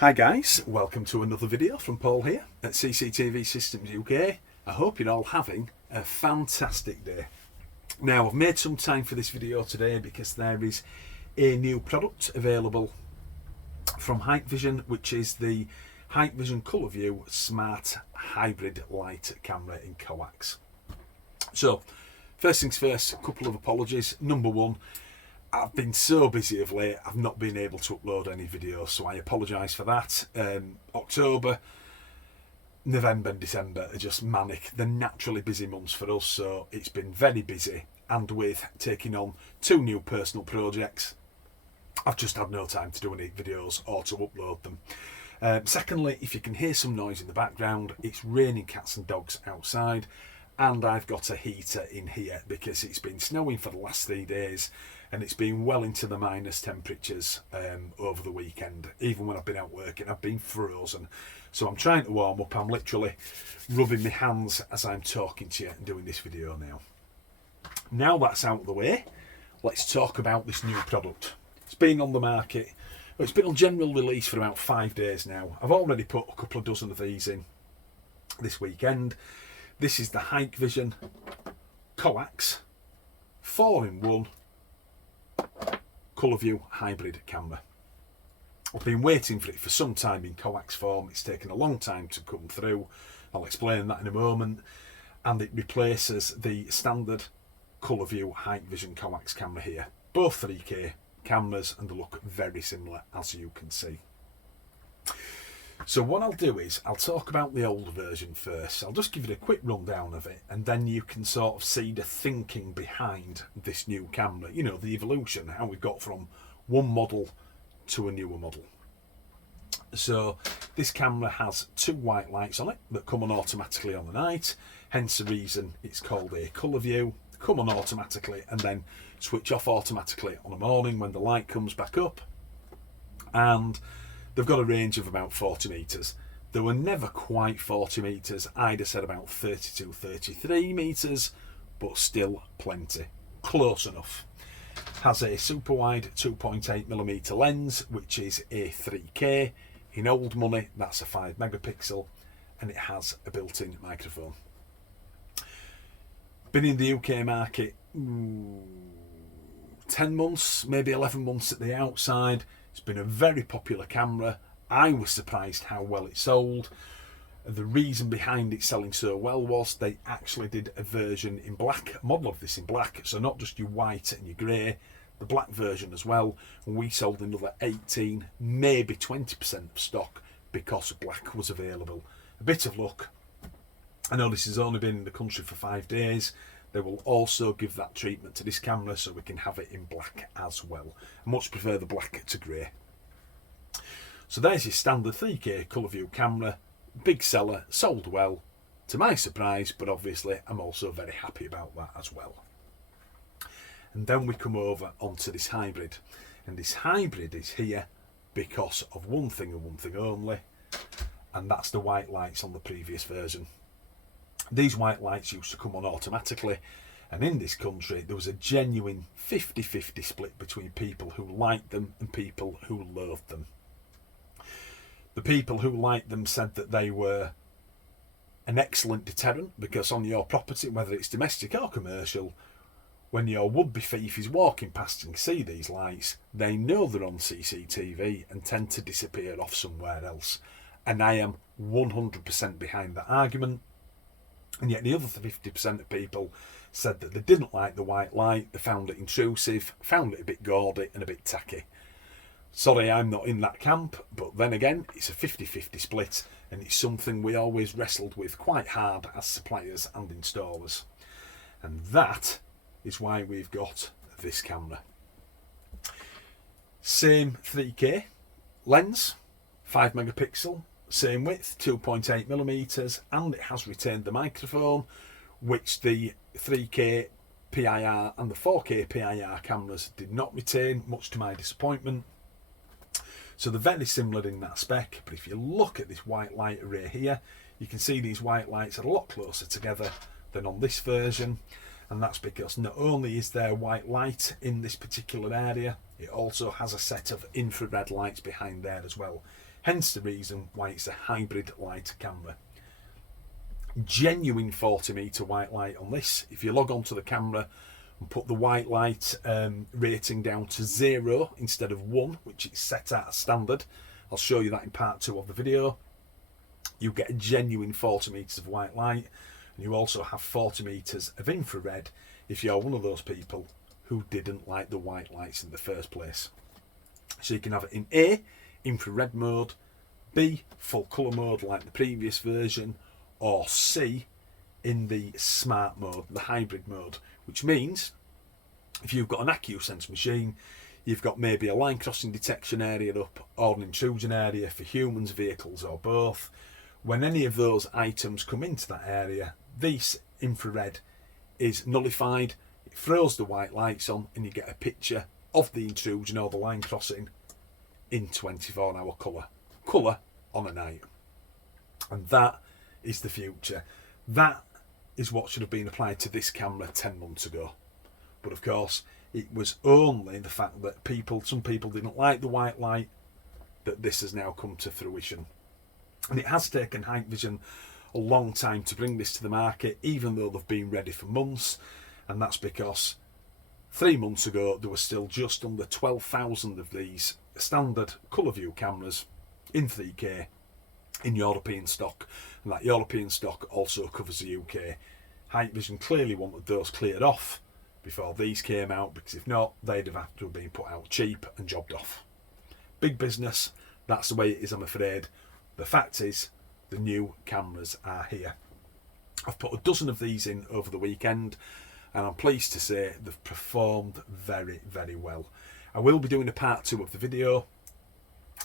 Hi guys, welcome to another video from Paul here at CCTV Systems UK. I hope you're all having a fantastic day. Now I've made some time for this video today because there is a new product available from Hikvision, which is the Hikvision Colour View Smart Hybrid Light Camera in coax. So first things first, a couple of apologies. Number one, I've been so busy of late, I've not been able to upload any videos, so I apologise for that. October, November and December are just manic. They're naturally busy months for us, so it's been very busy, and with taking on two new personal projects, I've just had no time to do any videos or to upload them. Secondly, if you can hear some noise in the background, it's raining cats and dogs outside, and I've got a heater in here because it's been snowing for the last 3 days and it's been well into the minus temperatures over the weekend. Even when I've been out working, I've been frozen. So I'm trying to warm up. I'm literally rubbing my hands as I'm talking to you and doing this video now. Now that's out of the way, let's talk about this new product. It's been on the market, it's been on general release for about 5 days now. I've already put a couple of dozen of these in this weekend. This is the Hikvision Coax 4-in-1 Colour View Hybrid Camera. I've been waiting for it for some time in coax form. It's taken a long time to come through. I'll explain that in a moment. And it replaces the standard Colour View Hikvision Coax camera here. Both 3K cameras, and they look very similar, as you can see. So what I'll do is I'll talk about the old version first. I'll just give you a quick rundown of it, and then you can sort of see the thinking behind this new camera. You know, the evolution, how we got from one model to a newer model. So this camera has two white lights on it that come on automatically on the night, hence the reason it's called a Colour View. Come on automatically and then switch off automatically on the morning when the light comes back up. And they've got a range of about 40 metres. They were never quite 40 metres. I'd have said about 32, 33 metres, but still plenty. Close enough. Has a super wide 2.8mm lens, which is a 3K. In old money, that's a 5 megapixel, and it has a built-in microphone. Been in the UK market 10 months, maybe 11 months at the outside. It's been a very popular camera. I was surprised how well it sold. The reason behind it selling so well was they actually did a version in black, a model of this in black, so not just your white and your grey, the black version as well. And we sold another 18, maybe 20% of stock because black was available. A bit of luck. I know this has only been in the country for 5 days. They will also give that treatment to this camera so we can have it in black as well. I much prefer the black to grey. So there's your standard 3K Colour View camera. Big seller, sold well, to my surprise, but obviously I'm also very happy about that as well. And then we come over onto this hybrid. And this hybrid is here because of one thing and one thing only, and that's the white lights on the previous version. These white lights used to come on automatically, and in this country there was a genuine 50-50 split between people who liked them and people who loathed them. The people who liked them said that they were an excellent deterrent because on your property, whether it's domestic or commercial, when your would-be thief is walking past and see these lights, they know they're on CCTV and tend to disappear off somewhere else. And I am 100% behind that argument. And yet the other 50% of people said that they didn't like the white light, they found it intrusive, found it a bit gaudy and a bit tacky. Sorry, I'm not in that camp, but then again, it's a 50-50 split, and it's something we always wrestled with quite hard as suppliers and installers. And that is why we've got this camera. Same 3K lens, 5 megapixel, same width, 2.8mm, and it has retained the microphone, which the 3K PIR and the 4K PIR cameras did not retain, much to my disappointment. So they're very similar in that spec, but if you look at this white light array here, you can see these white lights are a lot closer together than on this version, and that's because not only is there white light in this particular area, it also has a set of infrared lights behind there as well. hence the reason why it's a hybrid light camera. Genuine 40 metre white light on this. If you log on to the camera and put the white light rating down to 0 instead of 1, which it's set at standard, I'll show you that in part 2 of the video, you get a genuine 40 metres of white light, and you also have 40 metres of infrared if you're one of those people who didn't like the white lights in the first place. So you can have it in A, infrared mode, B, full colour mode like the previous version, or C, in the smart mode, the hybrid mode, which means if you've got an AccuSense machine, you've got maybe a line crossing detection area up or an intrusion area for humans, vehicles or both. When any of those items come into that area, this infrared is nullified, it throws the white lights on, and you get a picture of the intrusion or the line crossing in 24-hour colour on a night. And that is the future. That is what should have been applied to this camera 10 months ago. But of course, it was only the fact that some people didn't like the white light that this has now come to fruition. And it has taken Hikvision a long time to bring this to the market, even though they've been ready for months. And that's because 3 months ago there were still just under 12,000 of these standard colour view cameras in 3K in European stock, and that European stock also covers the UK. Hikvision clearly wanted those cleared off before these came out, because if not, they'd have had to have been put out cheap and jobbed off. Big business, that's the way it is, I'm afraid. The fact is, the new cameras are here. I've put a dozen of these in over the weekend, and I'm pleased to say they've performed very, very well. I will be doing a part 2 of the video.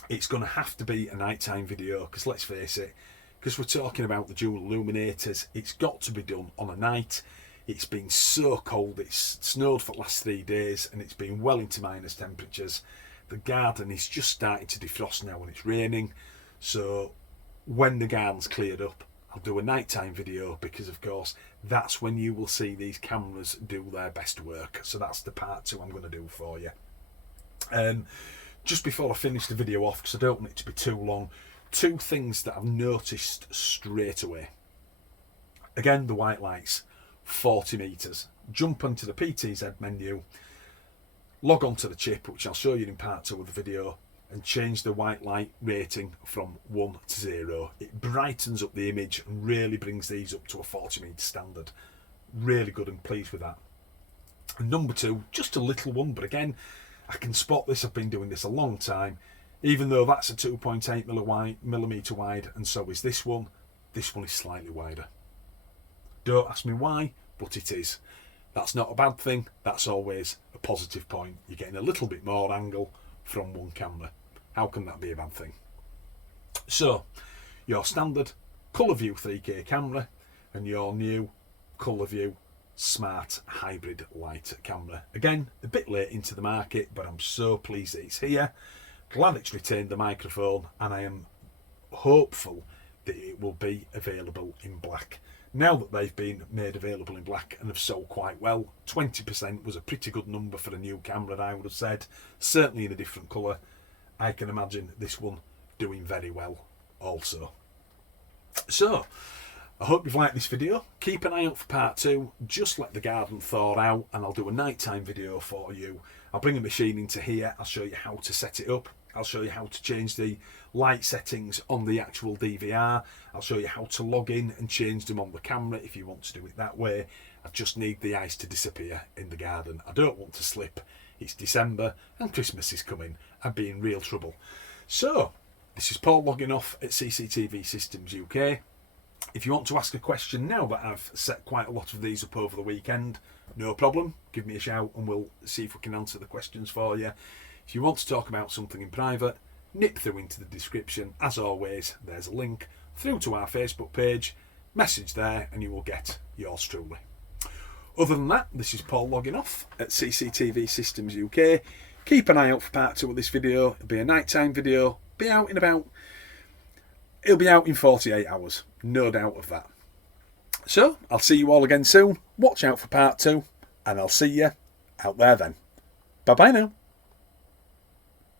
It's going to have to be a nighttime video, because let's face it, because we're talking about the dual illuminators, it's got to be done on a night. It's been so cold, it's snowed for the last 3 days, and it's been well into minus temperatures. The garden is just starting to defrost now when it's raining, so when the garden's cleared up, I'll do a nighttime video, because of course that's when you will see these cameras do their best work. So that's the part 2 I'm going to do for you. Just before I finish the video off, because I don't want it to be too long, 2 things that I've noticed straight away. Again, the white lights, 40 metres. Jump onto the PTZ menu, log on to the chip, which I'll show you in part 2 of the video, and change the white light rating from 1 to 0. It brightens up the image and really brings these up to a 40 metre standard. Really good, and pleased with that. And number 2, just a little one, but again, I can spot this. I've been doing this a long time. Even though that's a 2.8 millimetre wide, and so is this one is slightly wider. Don't ask me why, but it is. That's not a bad thing. That's always a positive point. You're getting a little bit more angle from one camera. How can that be a bad thing? So, your standard colour view 3K camera and your new colour view smart hybrid light camera. Again, a bit late into the market, but I'm so pleased that it's here. Glad it's retained the microphone, and I am hopeful that it will be available in black. Now that they've been made available in black and have sold quite well, 20% was a pretty good number for a new camera, I would have said. Certainly in a different colour. I can imagine this one doing very well also. So, I hope you've liked this video. Keep an eye out for part 2. Just let the garden thaw out, and I'll do a nighttime video for you. I'll bring a machine into here. I'll show you how to set it up. I'll show you how to change the light settings on the actual DVR. I'll show you how to log in and change them on the camera if you want to do it that way. I just need the ice to disappear in the garden. I don't want to slip. It's December and Christmas is coming. I'd be in real trouble. So, this is Paul logging off at CCTV Systems UK. If you want to ask a question now that I've set quite a lot of these up over the weekend, no problem. Give me a shout and we'll see if we can answer the questions for you. If you want to talk about something in private, nip through into the description. As always, there's a link through to our Facebook page. Message there and you will get yours truly. Other than that, this is Paul logging off at CCTV Systems UK. Keep an eye out for part 2 of this video. It'll be a nighttime video. It'll be out in 48 hours. No doubt of that. So, I'll see you all again soon. Watch out for part 2. And I'll see you out there then. Bye bye now.